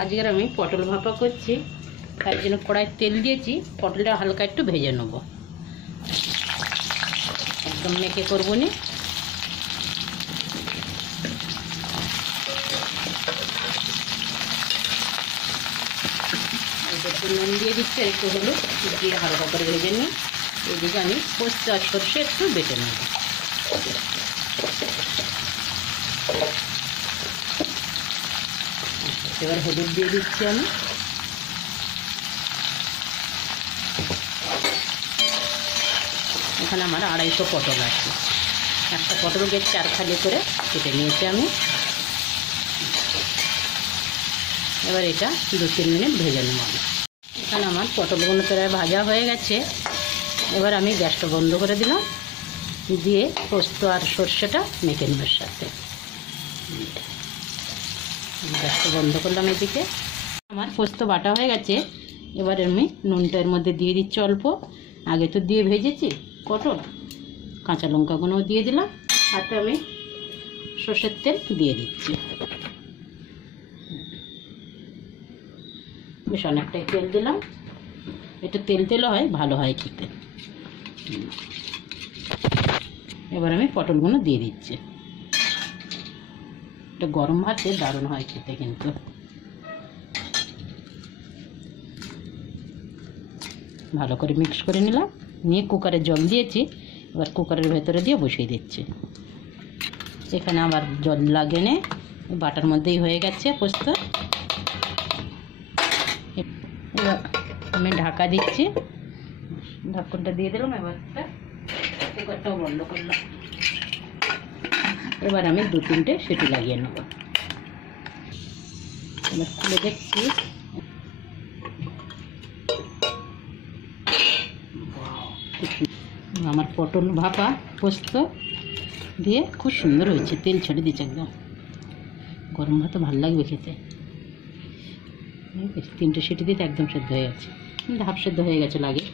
আজকের আমি পটল ভাপা করছি, তার জন্য কড়াই তেল দিয়েছি। পটলটা হালকা একটু ভেজে নেব, একদম মেখে করবো নি। একটু নুন দিয়ে দিচ্ছি, একটু হলুদ দিয়ে হালকা করে ভেজে নিই। এইদিকে আমি পোস্ত আর সরষে একটু বেটে নেব। এবার হলুদ দিয়ে দিচ্ছি আমি। এখানে আমার 250 পটল আছে। একটা পটলকে 4 ফালি করে কেটে নিয়েছি আমি। এবার এটা 2-3 মিনিট ভেজে নেব আমি। এখানে আমার পটলগুলো প্রায় ভাজা হয়ে গেছে। এবার আমি গ্যাসটা বন্ধ করে দিলাম, দিয়ে পোস্ত আর সর্ষেটা মেখে নেবার সাথে গ্যাসটা বন্ধ করলাম। এদিকে আমার পোস্ত বাটা হয়ে গেছে। এবার আমি নুনটা এর মধ্যে দিয়ে দিচ্ছি অল্প, আগে তো দিয়ে ভেজেছি পটল। কাঁচা লঙ্কাগুলোও দিয়ে দিলাম, সাথে আমি সর্ষের তেল দিয়ে দিচ্ছি। বেশ অনেকটাই তেল দিলাম, একটু তেল তেলও হয়, ভালো হয় খেতে। এবার আমি পটলগুলো দিয়ে দিচ্ছি। এটা গরম ভাতে দারুণ হয় খেতে কিন্তু। ভালো করে মিক্স করে নিলাম, নিয়ে কুকারে জল দিয়েছি। এবার কুকারের ভেতরে দিয়ে বসিয়ে দিচ্ছি। এখানে আবার জল লাগে না, বাটার মধ্যেই হয়ে গেছে পোস্ত। এবার আমি ঢাকা দিচ্ছি, ঢাকনটা দিয়ে দিলাম। এবার কুকারটাও বন্ধ করলাম। এবার আমি 2-3টে সিটি লাগিয়ে নেব। এবার খুলে দেখছি, আমার পটল ভাপা পোস্ত দিয়ে খুব সুন্দর হয়েছে, তেল ছেড়ে দিচ্ছে একদম। গরম ভাতে ভালো লাগবে খেতে। 3টে সিটি দিতে একদম সেদ্ধ হয়ে গেছে, হাফ সেদ্ধ হয়ে গেছে লাগে।